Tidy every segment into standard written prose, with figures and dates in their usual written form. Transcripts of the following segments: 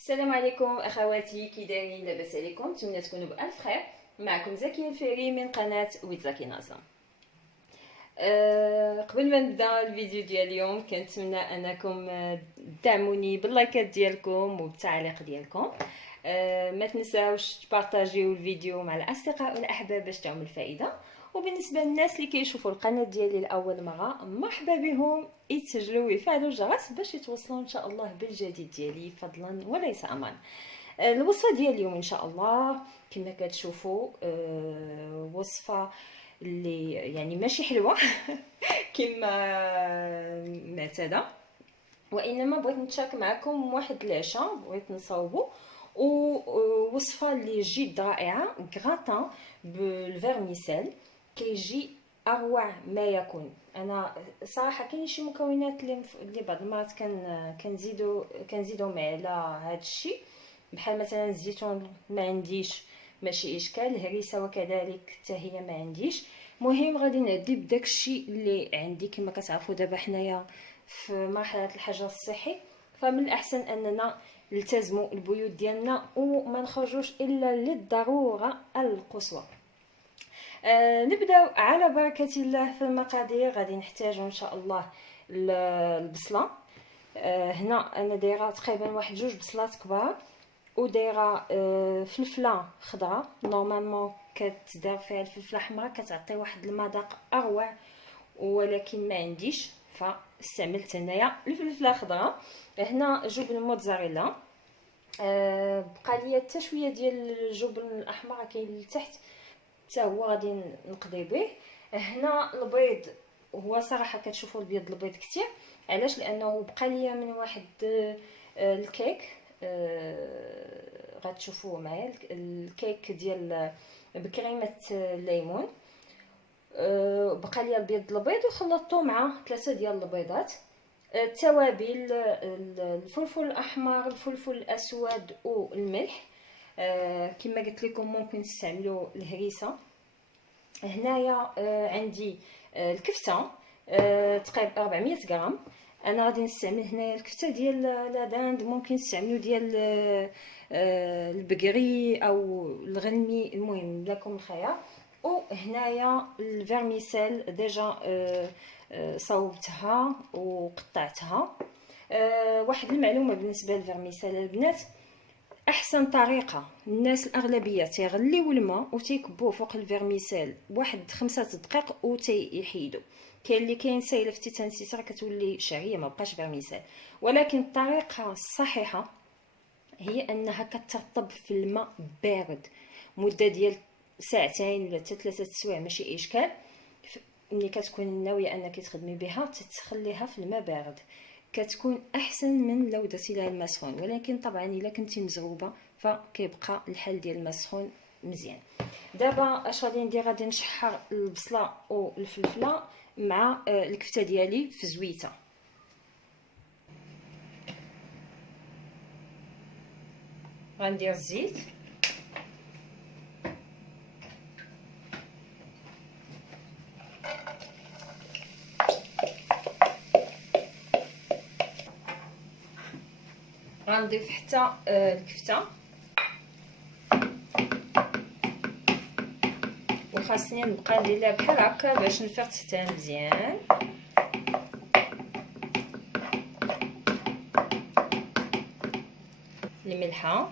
السلام عليكم اخواتي، كي دايرين؟ لاباس عليكم؟ نتمنى تكونوا بالف خير. معكم زكيه الفيري من قناه ويتزاكي نازا. قبل ما نبدا الفيديو ديال اليوم كنتمنى انكم تدعموني باللايكات ديالكم وبالتعليق ديالكم. ما تنساوش تبارطاجيو الفيديو مع الاصدقاء والاحباب باش تعم الفائده. وبالنسبه للناس اللي كيشوفوا القناه ديالي لاول مره، مرحبا بهم، يتسجلوا ويفعلوا الجرس باش يتوصلوا ان شاء الله بالجديد ديالي فضلا وليس امرا. الوصفه ديال اليوم ان شاء الله كما كتشوفوا وصفه اللي يعني ماشي حلوه كما معتاده، وانما بغيت نتشارك معكم واحد العشاء بغيت نصاوبو، ووصفه اللي جد رائعه، غراتان بالفيرميسيل، كيجي اروع ما يكون. انا صراحه كاين شي مكونات اللي بعض المرات كنزيدو مع على هذا الشيء، بحال مثلا الزيتون ما عنديش ماشي اشكال، الهريسه وكذلك حتى هي ما عنديش. مهم غادي نعدي بداك الشيء اللي عندي. كما كتعرفوا دابا حنايا في مرحله الحجر الصحي، فمن الاحسن اننا نلتزموا البيوت ديالنا وما نخرجوش الا للضروره القصوى. نبداو على بركه الله في المقادير. غادي نحتاجو ان شاء الله البصله. هنا انا دايره تقريبا واحد 2 بصلات كبار، ودايره فلفله خضراء. نورمالمون كتدار فيها الفلفله حمراء كتعطي واحد المذاق اروع، ولكن ما عنديش فاستعملت هنايا الفلفله الخضراء. هنا جبن موتزاريلا، بقى ليا حتى شويه ديال الجبن الاحمر كاين لتحت حتى هو غادي نقضي به. هنا البيض، هو صراحه كتشوفوا البيض البيض كتير، علاش؟ لانه بقى ليا من واحد الكيك، غتشوفوه معايا الكيك ديال بكريمه الليمون. بقى ليا البيض البيض وخلطته مع 3 ديال البيضات. التوابل، الفلفل الاحمر، الفلفل الاسود والملح. كما قلت لكم ممكن تستعملوا الهريسه. هنايا عندي الكفته تقريبا 400 غرام. انا غادي نستعمل هنايا الكفته ديال لا داند، ممكن تستعملوا ديال البقري او الغنمي، المهم لكم الخيار. وهنايا الفيرميسيل ديجا صوبتها وقطعتها. واحد المعلومه بالنسبه للفيرميسيل البنات، احسن طريقه الناس الاغلبيه تيغليو الماء وتيكبوه فوق الفيرميسيل واحد 5 دقائق وتيحيدوا. كاين اللي كاين سايله في تيتنسيس راه كتولي شعريه ما بقاش فيرميسيل، ولكن الطريقه الصحيحه هي انها كترطب في الماء بارد مده ديال 2 ساعات ولا حتى 3 سوايع، ماشي اشكال. ملي كتكون ناويه انك تخدمي بها تخليها في الماء بارد، كتكون احسن من لو درتي لها الماء سخون. ولكن طبعا الا كنتي مزروبه فكيبقى الحل ديال الماء سخون مزيان. دابا اش غادي ندير؟ غادي نشحر البصله والفلفله مع الكفته ديالي في زويته. غندير الزيت، غنضيف حتى الكفته، وخاصني نبقى نديرها بحال هكا باش نفرطتها مزيان. الملحه،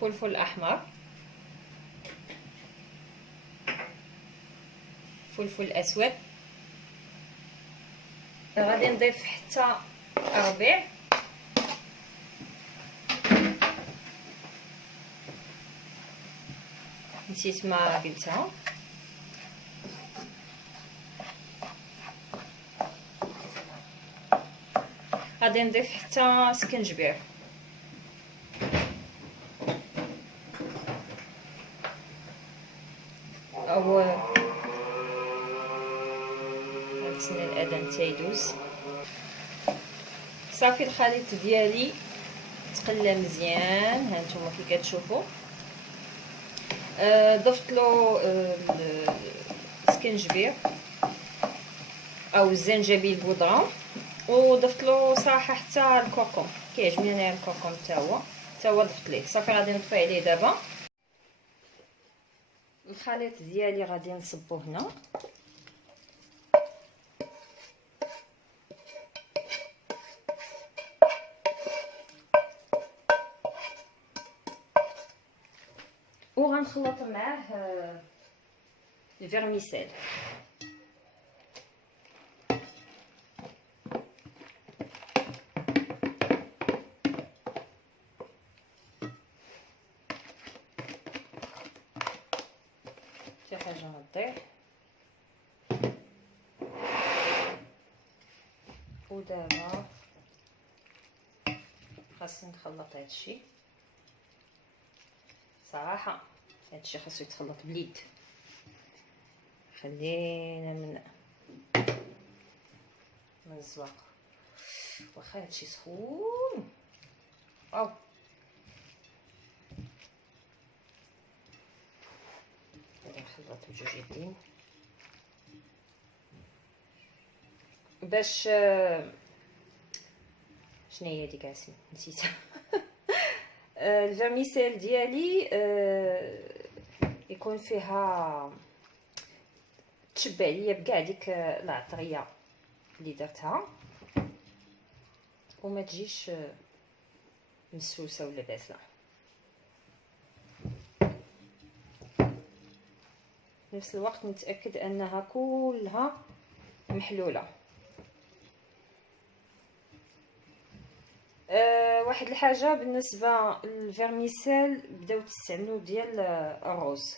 فلفل احمر، فلفل اسود. غادي نضيف حتى ربيع، نسيت ما قلتها. غادي نضيف حتى سكنجبير، او نتسنى الاذان تيدوز. صافي الخليط ديالي تقلى مزيان. ها نتوما كي كتشوفوا ضفت له السكنجبير او الزنجبيل بودره، وضفت له صراحه حتى الكركم، كيعجبني انا الكركم حتى هو ضفت ليه. صافي غادي نطفي عليه دابا. الخليط ديالي غادي نصبو هنا. وغنخلط معاه الفيرميسيل. شي حاجه غطيح. ودابا خاصني نخلط هادشي. صراحه هادشي خاصو يتخلط باليد. خلينا من الزواق، واخا هادشي سخون. او غادي نخلط بجوج يدين باش شناهي هاديك اسمي نسيتها. الفيرميسيل ديالي يكون فيها تشبع ليا بكاع ديك العطريه اللي درتها، وما تجيش مسوسه ولا باسله. في نفس الوقت نتاكد انها كلها محلوله. واحد الحاجه بالنسبه للفيرميسيل، بداو تستعملوا ديال الروز.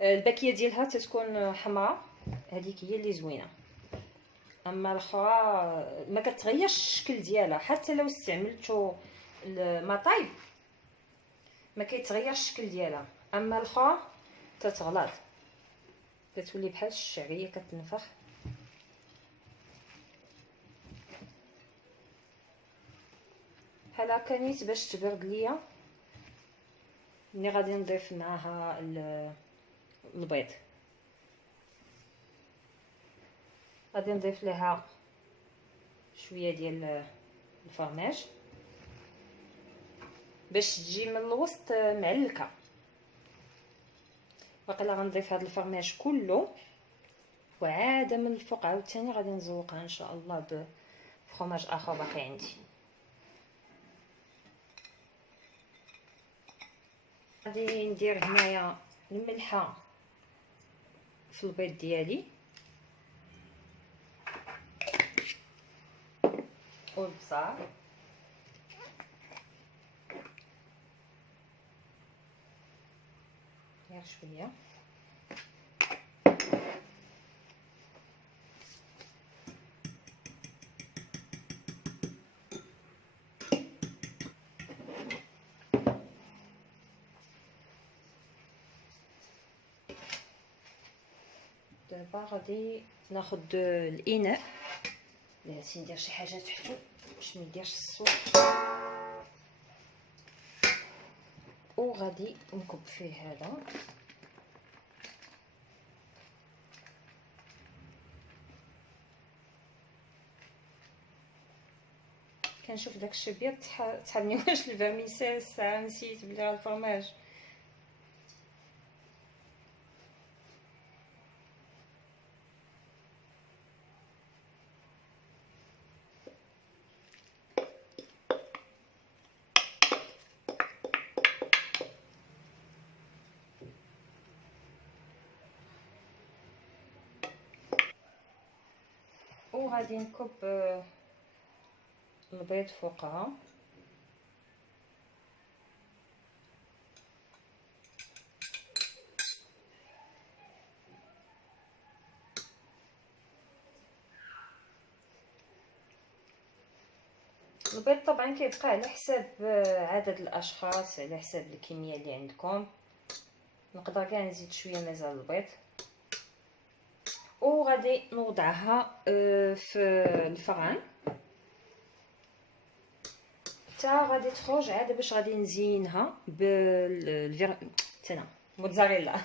الباكيه ديالها تتكون حمراء، هذيك هي اللي زوينه. اما الاخرى ما كتغيرش الشكل ديالها، حتى لو استعملتو المطايب ما كيتغيرش الشكل ديالها. اما الاخرى تتغلط، كتولي بحال الشعريه كتنفخ. بحال هكا نيت باش تبرد ليا. ملي غادي نضيف معاها البيض، غادي نضيف لها شويه ديال الفرماج باش تجي من الوسط معلكه. واقيلا غنضيف هذا الفرماج كله، وعاد من الفوق عاوتاني غادي نزوقها ان شاء الله بفرماج اخر باقي عندي. غادي ندير هنايا الملحه في البيض ديالي والبصل غير شويه. دابا غادي ناخد الاناء اللي غادي ندير شي حاجه تحتو باش ما يديرش الصوت، وغادي نكب فيه هذا. كنشوف داك الشبيط تحبني واش الفيرميسيل. الساعه نسيت بلي راه الفرماج. وغادي نكب البيض فوقها. البيض طبعا كيبقى على حساب عدد الاشخاص، على حساب الكميه اللي عندكم. نقدر كاع نزيد شويه مازال البيض. وغادي نوضعها في الفران حتى غادي تخرج عاد باش غادي نزينها تنا موتزاريلا.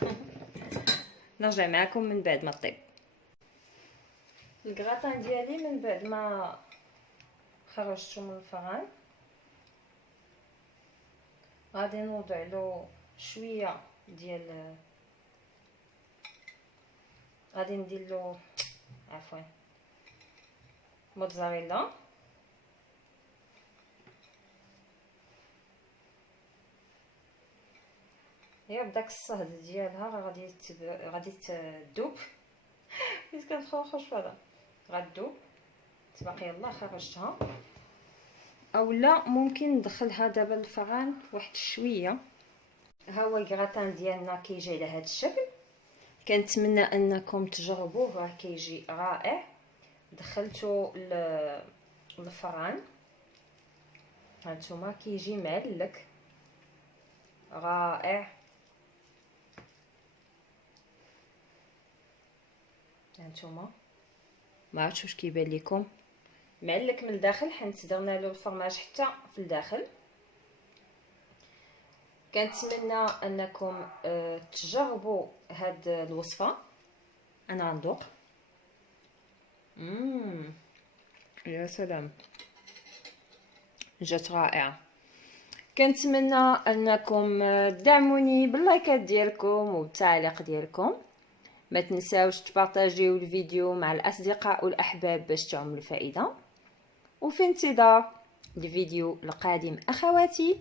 نرجع معكم من بعد ما طيب. الكراطان ديالي من بعد ما خرجته من الفران غادي نوضع له شويه ديال غادي ندير له عفوا موتزاريلا هي بداك الصهد ديالها راه غادي تذوب حيت كنخرج فهذا غتذوب. تبقى يلاه خرجتها اولا ممكن ندخلها دابا للفران واحد شويه. ها هو الكراتان ديالنا كيجي على هذا الشكل. كنتمنى انكم تجربوه راه كيجي رائع. دخلته للفران هانتوما كيجي معلك رائع. هانتوما ما عرفتش واش كيبان لكم معلك من الداخل حيت درنا له الفرماج حتى في الداخل. كنتمنى انكم تجربوا هاد الوصفه. انا غندوق. يا سلام جات رائعه. كنتمنى انكم تدعموني باللايكات ديالكم وبالتعليق ديالكم. ما تنساوش تبارطاجيو الفيديو مع الاصدقاء والاحباب باش تعم الفائده. وفي انتظار الفيديو القادم اخواتي.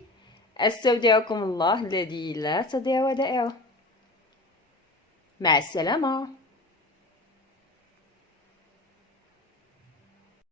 استودعكم الله الذي لا تضيع ودائعه. مع السلامه.